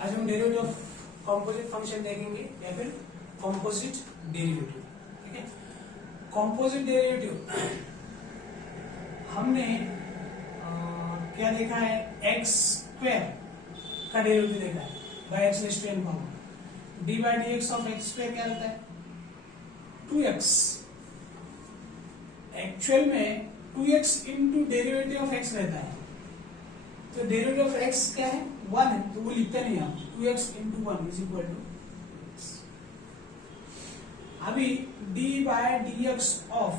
आज हम derivative of composite function देखेंगे या फिर कॉम्पोजिट डेरिवेटिव। ठीक है, कॉम्पोजिट डेरिवेटिव हमने क्या देखा है, एक्स स्क्वायर का डेरिवेटिव देखा है by X raise to n power D by D X of X square क्या रहता है 2x। एक्चुअल में 2x into derivative of x रहता है, तो डेरिवेटिव ऑफ x क्या है 1 है, तो वो लिखते नहीं आप 2x into 1 is equal to x। अभी d by D X of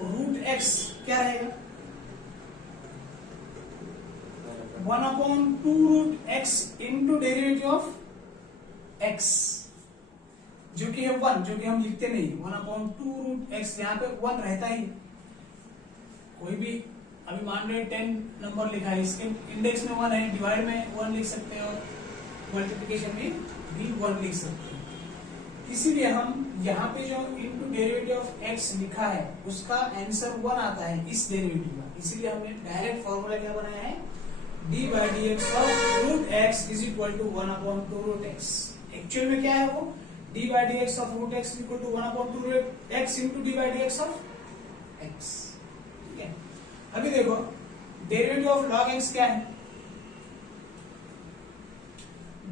root x क्या रहेगा 1/2 root x into derivative of x जो कि है 1, जो कि हम लिखते नहीं 1/2 रूट x, यहाँ पे 1 रहता ही। कोई भी अभी मान लो 10 नंबर लिखा है, इसके इंडेक्स में 1 है, डिवाइड में 1 लिख सकते हो, मल्टीप्लिकेशन में भी 1 लिख सकते हो। इसीलिए हम यहाँ पे जो इनटू डेरिवेटिव ऑफ x लिखा है उसका आंसर 1 आता है इस डेरिवेटिव का, इसीलिए हमने डायरेक्ट फॉर्मूला क्या बनाया है d by D X of root x is equal to 1/2 root x। Actual में क्या है वो d by D X of root x is equal to 1/2 root x into d by D X of x। ठीक है, अभी देखो derivative of log x क्या है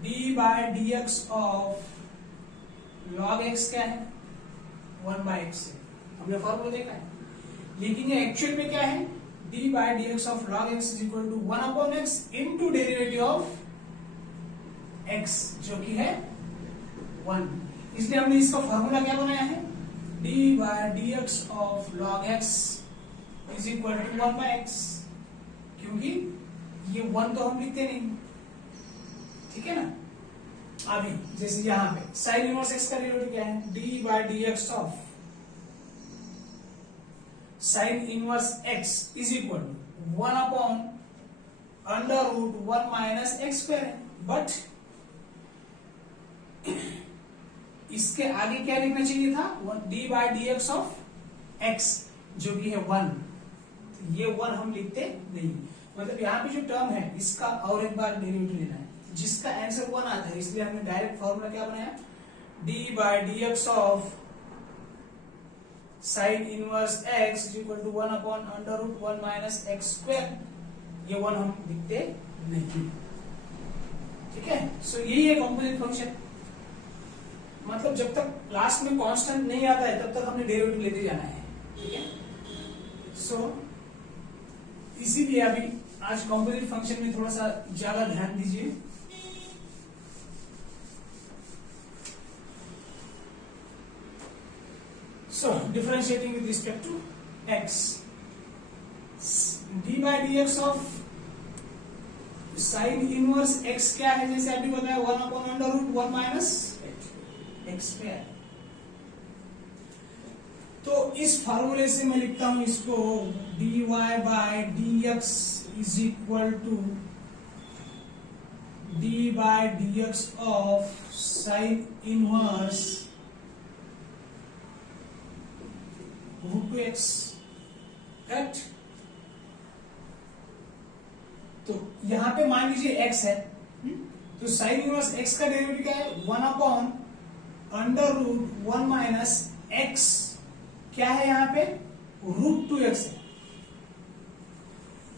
d by D X of log x क्या है 1 बाई x से हमने फॉर्मूला देखा है, लेकिन ये एक्चुअल में क्या है d by D X of log x is equal to 1/x into derivative of x जो कि है 1। इसलिए हमने इसका फॉर्मूला क्या बनाया है d by D X of log x is equal to 1 by x, क्योंकि ये 1 तो हम लिखते नहीं। ठीक है ना, अभी जैसे यहां पे साइन इनवर्स x का डेरिवेटिव क्या है d by D X of sine inverse x is equal to 1/√1 minus x square है, बट इसके आगे क्या लिखना चाहिए था d by D X of x जो कि है 1, तो ये 1 हम लिखते नहीं। मतलब यहाँ पे जो टर्म है इसका और एक बार डेरिवेटिव लेना है जिसका आंसर 1 आता है, इसलिए हमने डायरेक्ट फॉर्मूला क्या बनाया d by D X of sine inverse x is equal to 1/√1 minus x square, ये 1 हम लिखते नहीं। ठीक है, सो यही है कॉम्पोजिट फंक्शन। मतलब जब तक लास्ट में कांस्टेंट नहीं आता है तब तक हमने डेरिवेटिव लेते जाना है। ठीक है, सो इसीलिए अभी आज कॉम्पोजिट फंक्शन में थोड़ा सा ज्यादा ध्यान दीजिए। So, differentiating with respect to x, d by dx of sin inverse x क्या है, जैसे अभी बताया 1/√1 माइनस x स्क्वायर। तो इस फार्मूले से मैं लिखता हूं इसको dy by dx is equal to d by dx of sin inverse √2x। Correct, तो यहां पे मान लीजिए x है, तो साइन इनवर्स x का डेरिवेटिव क्या है 1/√1 माइनस x क्या है यहाँ पे √2x है,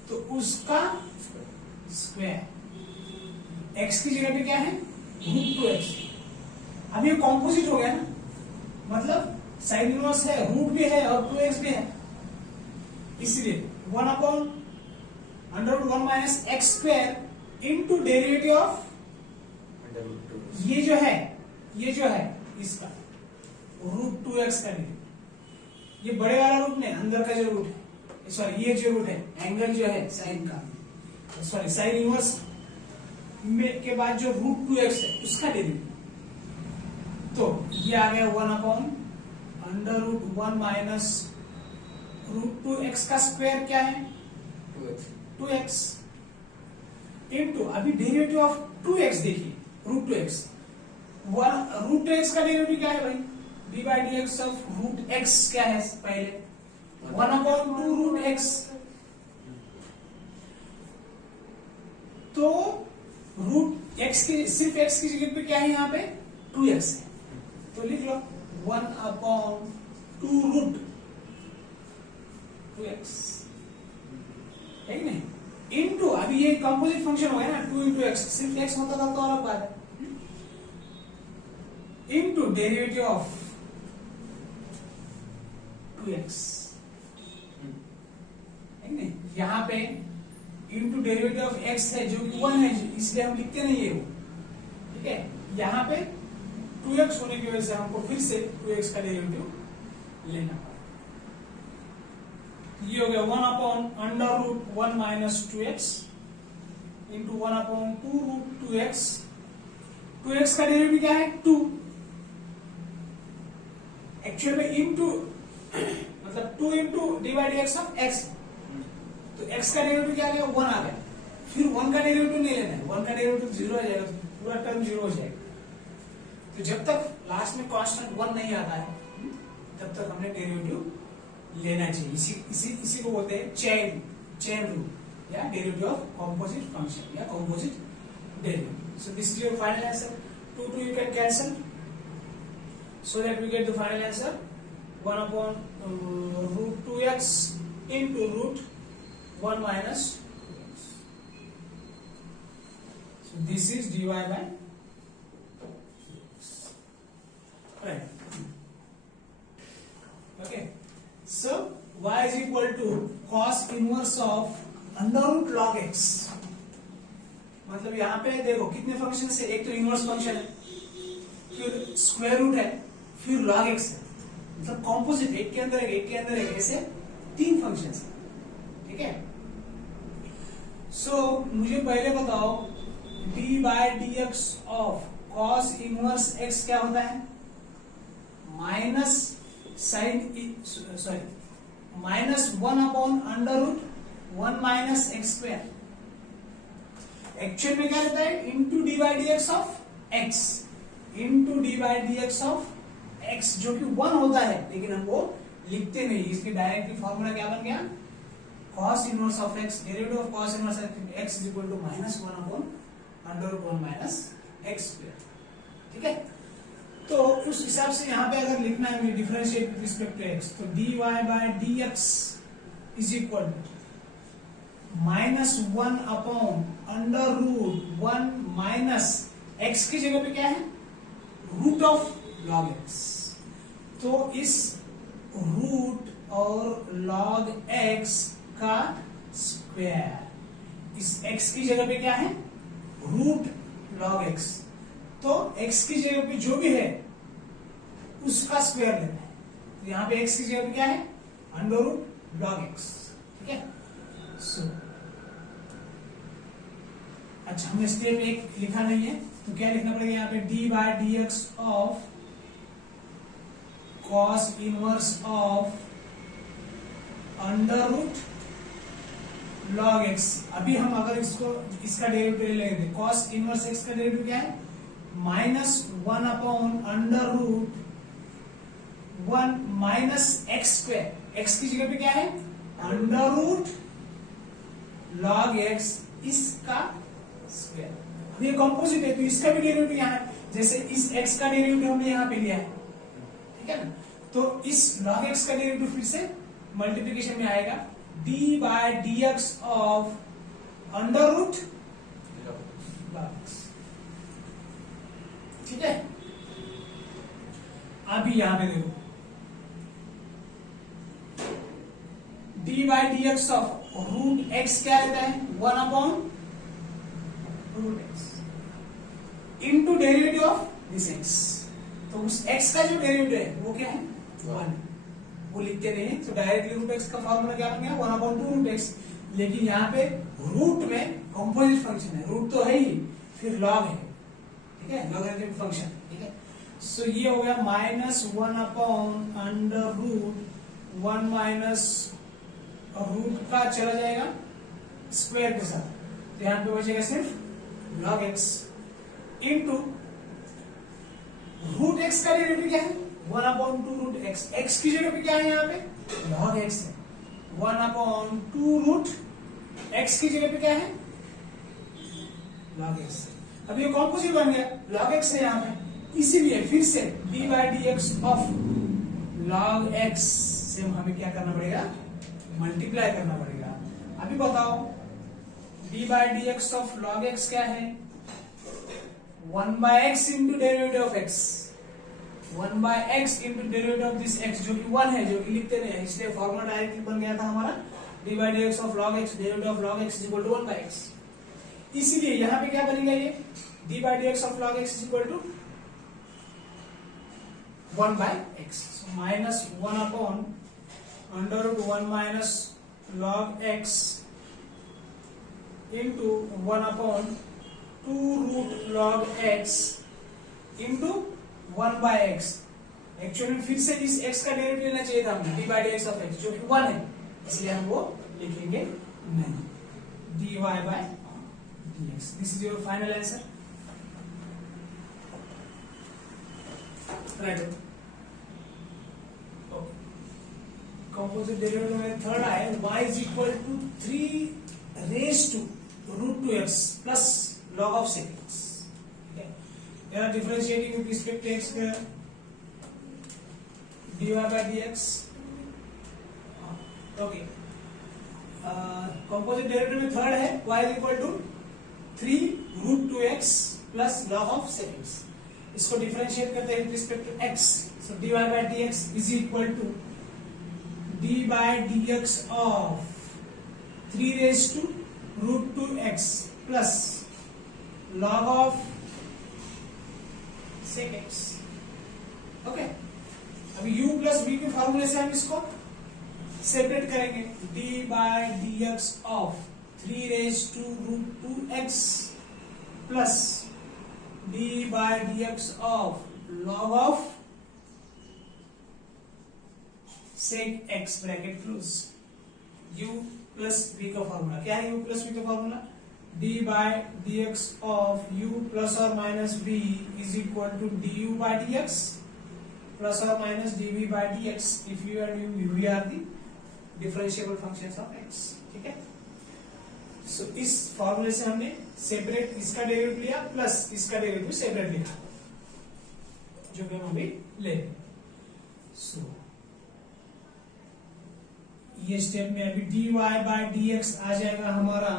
तो उसका स्क्वायर x की जगह पे क्या है √2x। अब ये कॉम्पोजिट हो गया ना, मतलब साइन इनवर्स है, रूट भी है और 2x भी है, इसलिए 1/√1 minus x square into derivative of ये जो है इसका √2x का डेरिवेटिव, ये बड़े वाला रूट नहीं, अंदर का जो रूट है, सॉरी ये जो रूट है एंगल जो है साइन का, सॉरी साइन इनवर्स में के बाद जो √2x है उसका डेरिवेटिव, तो ये आ गया 1/√1 माइनस √2x का स्क्वायर क्या है 2x इंटू अभी डेरिवेटिव ऑफ 2x देखिए √2x, √2x का डेरिवेटिव क्या है भाई d by D X of √x क्या है पहले 1/2 √x, तो रूट एक्स की सिर्फ एक्स की जगह पे क्या है यहाँ पे 2x है, तो लिख लो 1/2√2x है कि नहीं, इनटू अभी ये कंपोजिट फंक्शन हो गया ना 2 × x, सिर्फ x होता था तो अलग बात है, इनटू डेरिवेटिव ऑफ 2x है कि नहीं, यहाँ पे इनटू डेरिवेटिव ऑफ x है जो कि 1 है, इसलिए हम लिखते नहीं है वो, ठीक है। यहाँ पे 2x होने की वजह से हमको फिर से 2x का डेरिवेटिव लेना पड़ा। ये हो गया 1/√1 - 2x इंटू 1/2√2x। 2x का डेरिवेटिव क्या है 2, एक्चुअल में इंटू मतलब 2 इंटू dy/dx ऑफ x, तो x का डेरिवेटिव क्या आ गया 1 आ गया, फिर 1 का डेरिवेटिव नहीं लेना है, 1 का डेरिवेटिव 0 आ जाएगा, तो पूरा टर्म 0 हो जाएगा। तो जब तक लास्ट में कांस्टेंट 1 नहीं आता है तब तक हमने डेरिवेटिव लेना चाहिए, इसी को बोलते हैं चेन रूल या डेरिवेटिव ऑफ कंपोजिट फंक्शन या composite derivative. So this is your final answer, 2 you can cancel, so that we get the final answer 1/√2x into √1 - 2x. So this is dy/, right? Okay. So y is equal to cos inverse of √log x। मतलब यहाँ पे देखो कितने function है, एक तो inverse function है, फिर स्क्वायर रूट है, फिर log x है, मतलब कॉम्पोजिट, एक के अंदर एक ऐसे 3 फंक्शन है, ठीक है। सो मुझे पहले बताओ d/dx of cos inverse x क्या होता है, -1/√1 - x²। एक्चुअल में क्या रहता है into dy/dx of x, into dy/dx of x जो कि 1 होता है, लेकिन हम वो लिखते नहीं, इसके डायरेक्टली फॉर्मूला क्या बन गया cos inverse of x, derivative of cos inverse x is equal to -1/√1 - x², ठीक है। तो उस हिसाब से यहाँ पे अगर लिखना है differentiate with respect to x, तो dy/dx is equal to -1/√1 - x की जगह पे क्या है रूट ऑफ log x, तो इस रूट और log x का स्क्वायर, इस x की जगह पे क्या है रूट log x, तो x की जगह पे जो भी है उसका स्क्वायर लेना है, तो यहाँ पे x की जगह पे क्या है √log x, ठीक है। सो अच्छा हमने स्टेप 1 लिखा नहीं है, तो क्या लिखना पड़ेगा यहाँ पे d/dx of cos inverse of √log x। अभी हम अगर इसका डेरिवेटिव लेंगे, cos इनवर्स x का डेरिवेटिव क्या है -1/√1 - x², x की जगह पे क्या है √log x इसका स्क्वायर। अब ये कंपोजिट है तो इसका भी डेरिवेटिव यहाँ है, जैसे इस x का डेरिवेटिव हमने यहाँ पे लिया है, ठीक है ना, तो इस log x का डेरिवेटिव फिर से मल्टीप्लिकेशन में आएगा d/dx ऑफ √log x, ठीक है। अभी यहां पे देखो d/dx ऑफ √x क्या रहता है 1/√x into derivative of this x, तो उस x का जो डेरिवेटिव है वो क्या है 1, वो लिखते नहीं है, तो डायरेक्टली √x का फॉर्मूला क्या बन गया 1/2√x, लेकिन यहाँ पे रूट में कंपोजिट फंक्शन है, रूट तो है ही, फिर log है, ठीक है, लॉगरिथमिक फंक्शन, ठीक है। सो ये हो गया -1/√1 - रूट का चला जाएगा स्क्वायर के साथ, तो यहाँ पे बचेगा सिर्फ log x इंटू √x का डेरिवेटिव क्या है 1/2√x, x की जगह पे क्या है यहाँ पे log x है, 1/2√x की जगह पे क्या है log x है। अब ये कॉम्पोजिट बन गया, log x है यहाँ पे, इसीलिए फिर से dy dx of log x से हमें क्या करना पड़ेगा, मल्टीप्लाई करना पड़ेगा। अभी बताओ dy dx of log x क्या है, 1/x into derivative of x, 1/x into derivative of this x जो कि 1 है, जो कि लिखते नहीं है, इसलिए फॉर्मूला डायरेक्टली बन गया था हमारा dy dx of log x, derivative of log x is equal to 1/x। इसीलिए यहाँ पे क्या बनेगा, ये dy dx of log x is equal to 1/x, so minus 1 upon under root 1 minus log x into 1 upon 2 root log x into 1/x। Actually फिर से इस x का डेरिवेटिव लेना चाहिए था हमें, dy dx ऑफ x जो कि 1 है, इसलिए हम वो लिखेंगे नहीं, dy by dx। This is your final answer, right. Composite derivative में थर्ड है, y is equal to 3 raise to root 2x plus log of sec x। They are differentiating with respect to x here, dy by dx। Okay, composite derivative में third है, y is equal to 3 root 2x plus log of sec x। इसको differentiate करते हैं with respect to x, so dy by dx is equal to d by dx of 3 raised to root 2x plus log of sec x। Okay, अभी u plus v के फॉर्मूले से हम इसको separate करेंगे, d by dx of 3 raised to root 2x plus d by dx of log of sec x bracket close. u plus v का formula क्या है, u प्लस v का formula d by dx of u plus और minus v is equal to du by dx plus और minus dv by dx if u and v are the differentiable functions of x। ठीक है, सो इस फॉर्मूले से हमने separate इसका derivative लिया प्लस इसका डेरिवेटिव सेपरेट लिखा, जो कि हम अभी ले। सो ये स्टेप में अभी dy by dx आ जाएगा हमारा,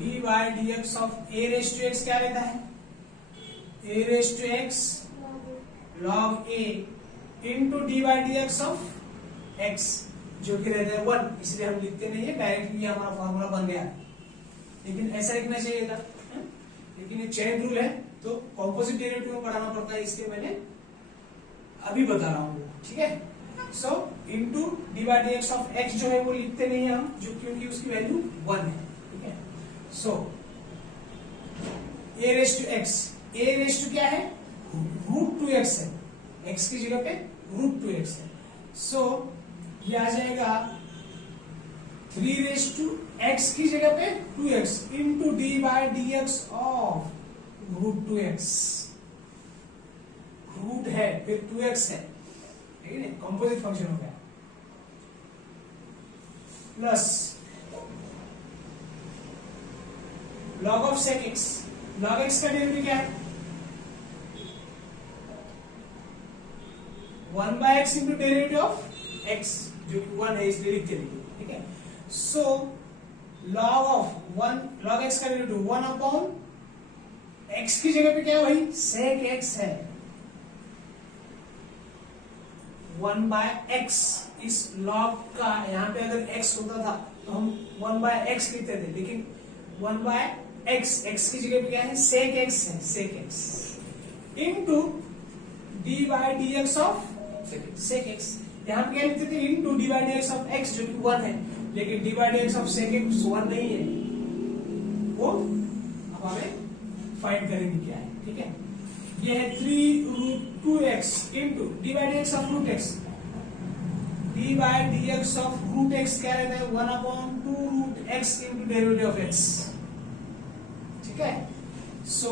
dy by dx of a raised to x क्या रहता है, a raised to x log a into dy by dx of x जो कि रहता है 1, इसलिए हम लिखते नहीं है, डायरेक्टली हमारा फॉर्मूला बन गया, लेकिन ऐसा लिखना चाहिए था, लेकिन ये चेन रूल है तो कॉम्पोजिट डेरिवेटिव में पढ़ाना पड़ता है, इसलिए मैंने अभी बता रहा हूँ। ठीक है, सो into dy by dx of x जो है वो लिखते नहीं है हम, जो क्योंकि उसकी वैल्यू 1 है। ठीक है, सो a raised to x, a raised to क्या है, रूट 2x है, x की जगह पे रूट 2x है, सो ये आ जाएगा 3 raised to x की जगह पे 2x into dy by dx of root 2x, root है फिर 2x है, ठीक है, कंपोजिट फंक्शन हो गया, plus log of sec x, log x का डेरिवेटिव क्या है, 1/x into derivative of x जो कि 1 है, इसलिए लिख के लिखिए। ठीक है, सो log ऑफ 1, log x का डेरिवेटिव 1 अपॉन x की जगह पे क्या है भाई, sec x है, 1/x इस log का, यहाँ पे अगर x होता था तो हम 1/x लिखते थे, लेकिन 1/x x की जगह पे क्या है, sec x है, sec x into d by dx of sec x। यहाँ पे क्या लिखते थे, into d by dx of x जो कि 1 है, लेकिन d by dx of sec x 1 नहीं है, वो अब हमें फाइंड करेंगे क्या है। ठीक है, ये है 3 root 2x into D by D X of root X, D by D X of root X क्या रहता है, 1 upon 2 root X into derivative of X. ठीक है, सो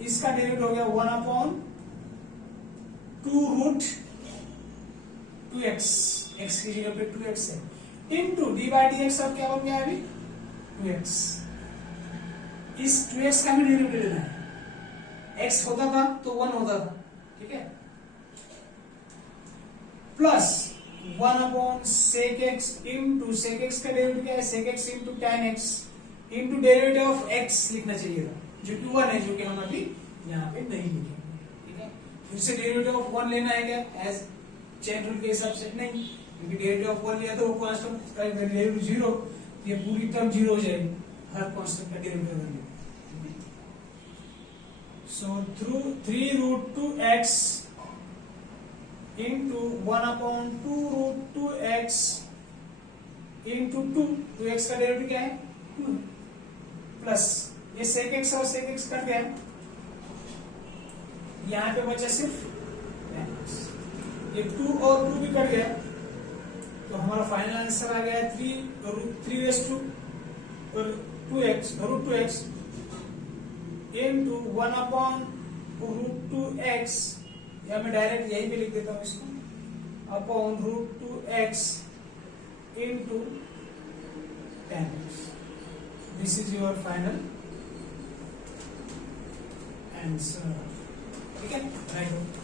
इसका डेरिवेटिव हो गया 1 अपॉन 2 रूट 2x, x की जगह पे 2x है, into D by D X of क्या बन गया अभी 2x। इस 2x का भी डेरिवेटिव लेना है। x होता था तो 1 होता था, ठीक है, plus 1 upon sec X into sec X का डेरिवेटिव क्या है, sec X into tan X into derivative of x लिखना चाहिए था, जो कि 1 है, जो कि हम अभी यहाँ पे नहीं लिखेंगे, ठीक है। फिर से डेरिवेटिव ऑफ 1 लेना है क्या, एज चेन रूल के हिसाब से नहीं, क्योंकि डेरिवेटिव ऑफ 1 लिया तो वो कांस्टेंट का डेरिवेटिव 0, ये पूरी टर्म 0 हो जाएगी हर कांस्टेंट का derivative value. So through 3 root 2x into 1 upon 2 root 2x into 2x का डेरिवेटिव क्या है 2, प्लस ये सेक एक्स और सेक एक्स कट गया, यहाँ पे बचा सिर्फ ये 2 और 2 भी कट गया, तो हमारा फाइनल आंसर आ गया 3 raise to 2x root 2x into 1 upon root 2x, या मैं डायरेक्ट यही पे लिख देता हूँ इसको, upon root 2x into 10x। This is your final answer, ठीक है, राइट।